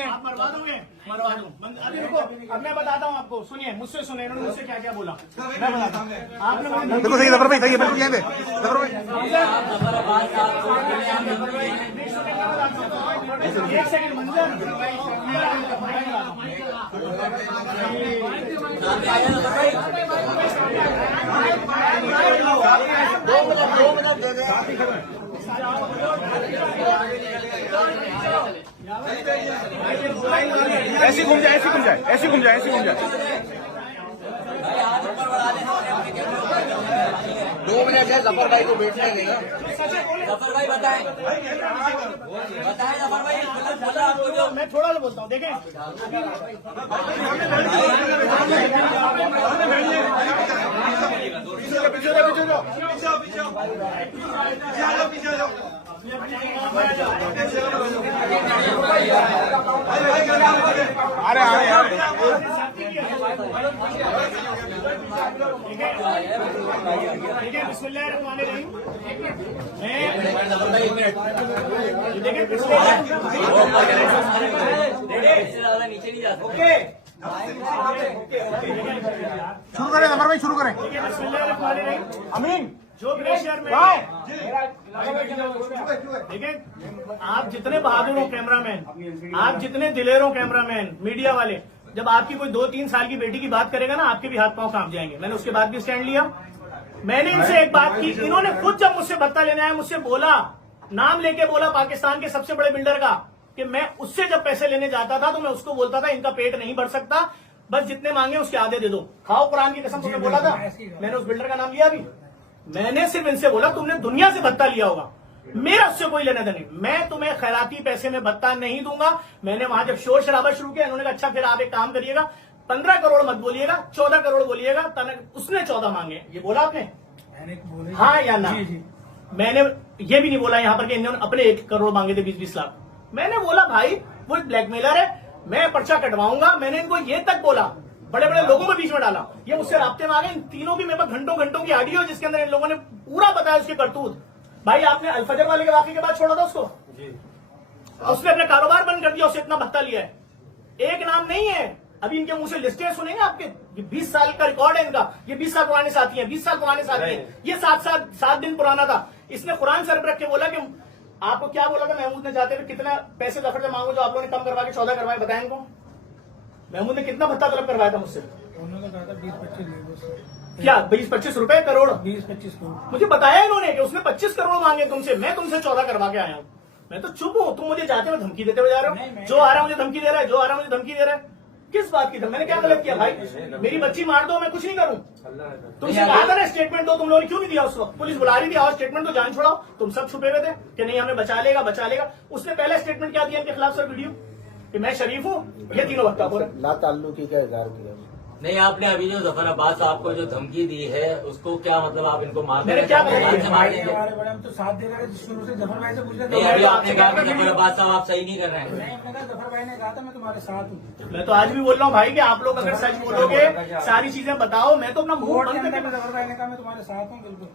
आप मरवा दोगे, मरवा दो। अभी रुको, अब मैं बताता हूँ आपको। सुनिए, मुझसे सुनिए, इन्होंने मुझसे क्या क्या बोला मैं बताता हूँ। आपने बिल्कुल सही, जफर भाई सही है, बिल्कुल यहाँ पे जफर भाई। एक सेकंड मंजर, ऐसी घूम जाए, ऐसी घूम जाए, ऐसी घूम जाए, ऐसी घूम जाए। 2 मिनट है जफर भाई को बैठने देगा। जफर भाई बताएं जफर भाई, बोला आपको जो मैं थोड़ा सा बोलता हूँ। देखें, अरे देखिए, बिस्मिल्लाहिर्रहमानिर्रहीम। देखिए, नीचे नहीं जाता। शुरू करें जफर भाई, शुरू करें। बिस्मिल्लाहिर्रहमानिर्रहीम। अमीन जो प्रेशर में देखिए, आप जितने बहादुर हो कैमरामैन, आप जितने दिलेर हो कैमरामैन, मीडिया वाले, जब आपकी कोई 2-3 साल की बेटी की बात करेगा ना, आपके भी हाथ पांव कांप जाएंगे। मैंने उसके बाद भी स्टैंड लिया। मैंने इनसे एक बात की, इन्होंने खुद जब मुझसे भत्ता लेने आया, मुझसे बोला, नाम लेके बोला पाकिस्तान के सबसे बड़े बिल्डर का, कि मैं उससे जब पैसे लेने जाता था तो मैं उसको बोलता था इनका पेट नहीं भर सकता, बस जितने मांगे उसके आधे दे दो, खाओ कुरान की कसम। तुमने बोला था, मैंने उस बिल्डर का नाम लिया अभी। मैंने सिर्फ इनसे बोला तुमने दुनिया से भत्ता लिया होगा, मेरा उससे कोई लेना देना नहीं, मैं तुम्हें खैराती पैसे में भत्ता नहीं दूंगा। मैंने वहां जब शोर शराबा शुरू किया, इन्होंने कहा अच्छा फिर आप एक काम करिएगा, 15 करोड़ मत बोलिएगा, 14 करोड़ बोलिएगा। उसने 14 मांगे, ये बोला आपने? हाँ या ना? मैंने ये भी नहीं बोला यहाँ पर कि इन्होंने अपने 1 करोड़ मांगे थे, 20-20 लाख। मैंने बोला भाई वो ब्लैकमेलर है, मैं पर्चा कटवाऊंगा। मैंने इनको ये तक बोला, बड़े बड़े लोगों को बीच में डाला, ये मुझसे राब्ते में आ गए। इन तीनों की मेरे पास घंटों की ऑडियो, जिसके अंदर इन लोगों ने पूरा बताया उसके करतूत। भाई आपने अलफजर वाले के वाकई के बाद छोड़ा था उसको, उसने अपना कारोबार बंद कर दिया, उससे इतना भत्ता लिया है। एक नाम नहीं है, अभी इनके मुंह से लिस्टें सुनेंगे आपके। ये 20 साल का रिकॉर्ड है इनका, ये 20 साल पुराने साथी हैं, 20 साल पुराने साथी हैं। ये 7 दिन पुराना था। इसने कुरान सर पर रख के बोला कि आपको क्या बोला था महमूद ने जाते हुए, कितना पैसे दफर से मांगो जो आप लोगों ने कम करवा के 14 करवाए, बताएं इनको। महमूद ने कितना भत्ता तलब करवाया था मुझसे? उन्होंने कहा था 20-25 क्या 20-25 रुपए करोड़? 20-25 करोड़ मुझे बताया इन्होंने कि उसने 25 करोड़ मांगे तुमसे, मैं तुमसे 14 करवा के आया हूँ। मैं तो चुप हूँ, तुम मुझे जाते हुए धमकी देते हुए जा रहे हो। जो आ रहा है मुझे धमकी दे रहा है, जो आ रहा है मुझे धमकी दे रहा है। किस बात की? मैंने क्या गलत किया भाई? मेरी बच्ची मार दो, मैं कुछ नहीं करूँ। तुमसे कहा था ना स्टेटमेंट दो, तुम लोगों ने क्यों नहीं दिया? उस वक्त पुलिस बुला रही थी, आओ स्टेटमेंट तो जान छोड़ाओ। तुम सब छुपे हुए थे कि नहीं हमें बचा लेगा बचा लेगा। उसने पहला स्टेटमेंट क्या दिया इनके खिलाफ सर, वीडियो कि मैं शरीफ हूँ, ये तीनों वक्त हो रहे। ना ताल्लुकी का इजहार किया नहीं, आपने अभी जो जफर अब्बास आपको जो धमकी दी है उसको क्या मतलब, आप इनको मार मैंने क्या मार देंगे? हम तो साथ दे रहे हैं शुरू से, जफर भाई से पूछ रहे नहीं, अभी आपने कहा कि जफर अब्बास साहब आप सही नहीं कर रहे हैं। हमने कहा जफर भाई ने कहा था मैं तुम्हारे साथ हूँ। मैं तो आज भी बोल रहा हूँ भाई कि आप लोग अगर सच बोलोगे, सारी चीजें बताओ, मैं तो अपना मुंह बंद करके, जफर भाई ने कहा मैं तुम्हारे साथ हूँ। बिल्कुल।